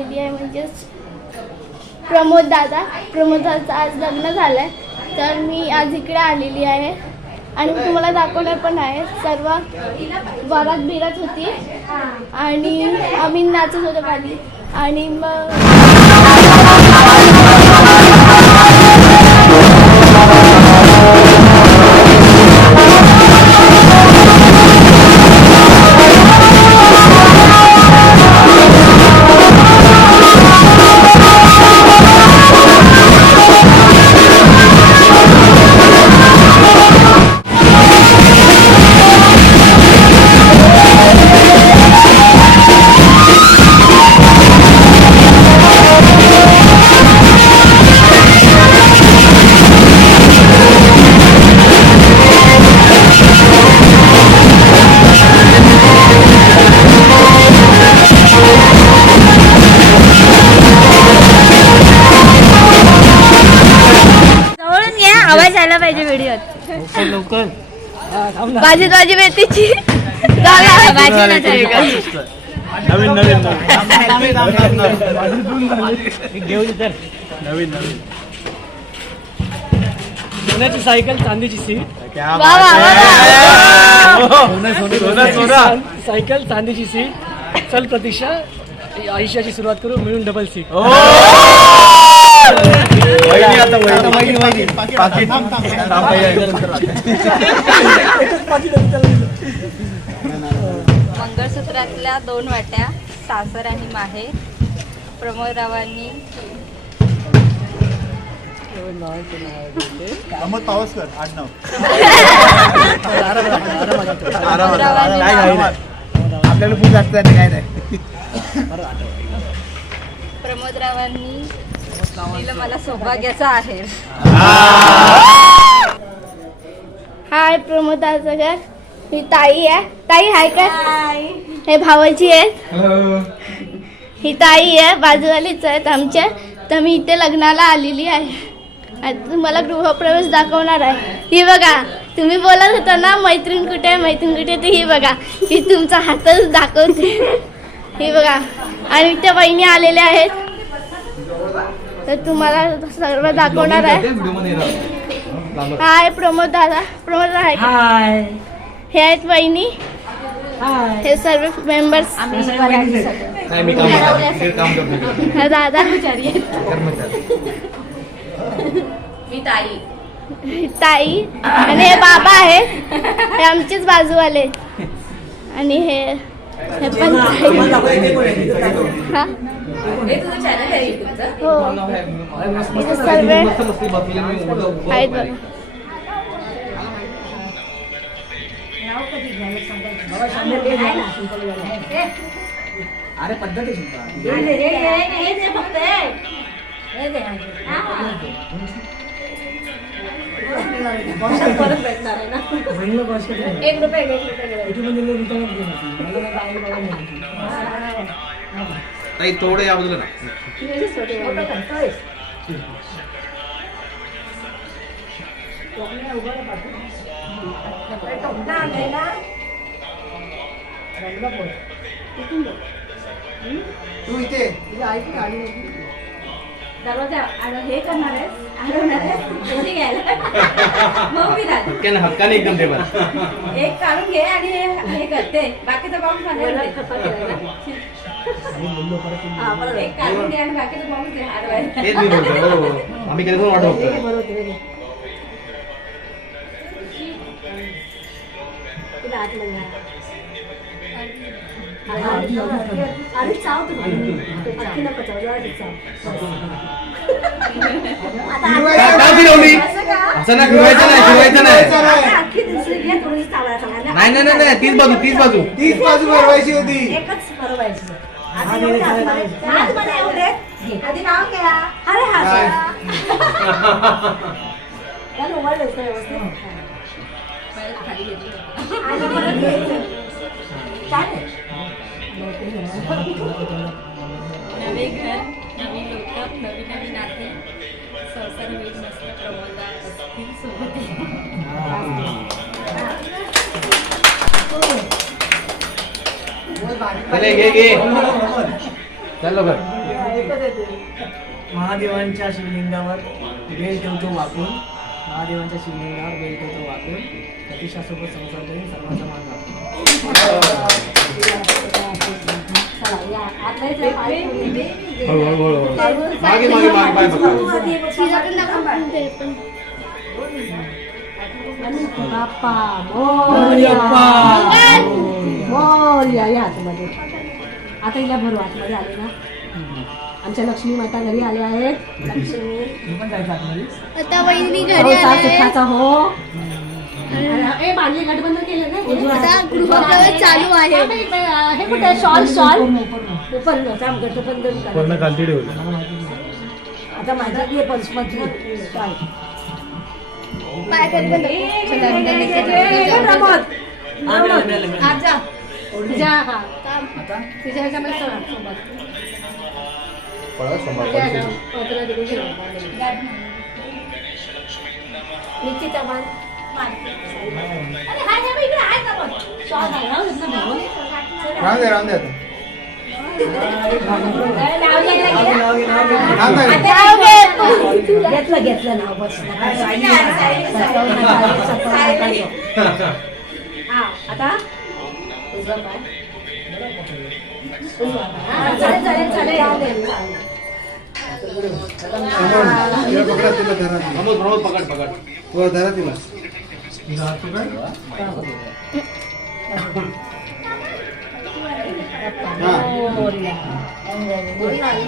आलेली आहे, म्हणजेच प्रमोद दादाचं आज लग्न झालं आहे. तर मी आज इकडे आलेली आहे आणि मी तुम्हाला दाखवणार पण आहे. सर्व वरात बिरात होती आणि आम्ही नाचत होतो खाली आणि मग लवकर भाजी बेतीची नवीन सोन्याची सायकल चांदीची सीट. सायकल चांदीची सीट. चल प्रतीक्षा आयुष्याची सुरुवात करू, मिळून डबल सीट. मंगळसूत्रातल्या 2 वाट्या सासर आणि माहेर. प्रमोदरावांनी प्रमोद पावसकर आडनाव. आपल्याला खूप जास्त काय नाही. प्रमोदरावांनी दिलं मला सौभाग्याचा आहे. हाय प्रमोदाचं घर. ही ताई आहे. ताई हाय का? हे भावाची आहे. ही ताई आहे, बाजूवालीच आहेत आमच्या. तर मी इथे लग्नाला आलेली आहे. आता तुम्हाला गृहप्रवेश दाखवणार आहे. ही बघा, तुम्ही बोलत होता ना मैत्रीण कुठे आहे मैत्रीण कुठे, तर ही बघा, ही तुमचा हातच दाखवते. ही बघा आणि त्या बहिणी आलेल्या आहेत, तर तुम्हाला सर्व दाखवणार आहे. हाय प्रमोद दादा आहे का? हे आहेत बहिणी. हे सर्व मेंबर्स. दादा मी ताई आणि हे बाबा आहेत. हे आमचेच बाजूवाले. आणि हे पण हा हो, इथे सर्व आहेत बघा. अरे पद्धती ताई थोडे या बाजूला तू इथे दरवाजा हे करणार आहे, अडवणार आहे. हक्काने एकदम दे मला. एक काढून घे आणि हे करते. बाकीचा बॉक्स एक काढून घे आणि बाकीचा बॉक्स दे अडवायला. तेच मी बोलतो. आम्ही कधी पण वाट बघतो. अरे चाव तुम्ही नको असं ना फिरवायचं नाही. नाही तीच बाजू भरवायची होती. एकच भरवायची. आधी नाव घ्या. अरे हा नवे घर, नवी लोक, नवी नवी नाते. संसार होईल मस्त. प्रमोदा असतील सोबत. घे चल लवकर. महादेवांच्या शिवलिंगावर बेल ठेवतो वाकून, महादेवांच्या शिवलिंगावर बेल ठेवतो वाकून, प्रतिशासोबत संसार करून सर्वांचा मान राखतो. हळूहळू मागे मागे मागे पाय पकडा. बाप्पा मोरया या आतमध्ये. आता हिला भरू आतमध्ये आले ना. आमच्या लक्ष्मी माता घरी आल्या आहेत. आता वहिनी घरी संसार आले सुखाचा हो. ए बांधले गठबंधन केलं ना. आता गृहप्रवेश चालू आहे. हे कुठे शॉल शॉल गठबंधन करा. खालती ठेवलं. आता माझ्याकडे पंचमती शॉल. पाय करी बंद. तुझ्या ह्याच्यामध्ये सोबत. निश्चित मान. राहून दे आता. घेतलं नाव बस. आता तिला पकडा, तिला धरा. प्रमोद प्रमोद पकड पकड. हो, धरा तिला. हा.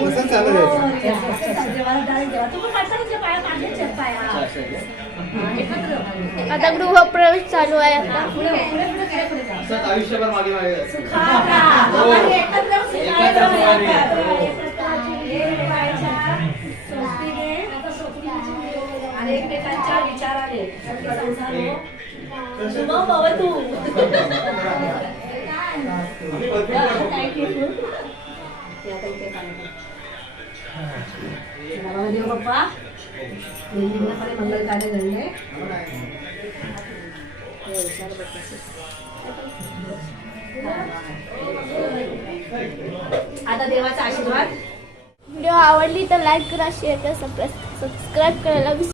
तसंच चालू द्यायचं. आता गृहप्रवेश चालू आहे. आता असंच आयुष्यभर मागे मागे. एकमेकांच्या विचाराने शुभम भवतु. देव बाप्पा मंगल कार्य घडले. आता देवाचा आशीर्वाद. व्हिडिओ आवडली तर लाईक करा, शेअर करा, सबस्क्राईब करायला विसरू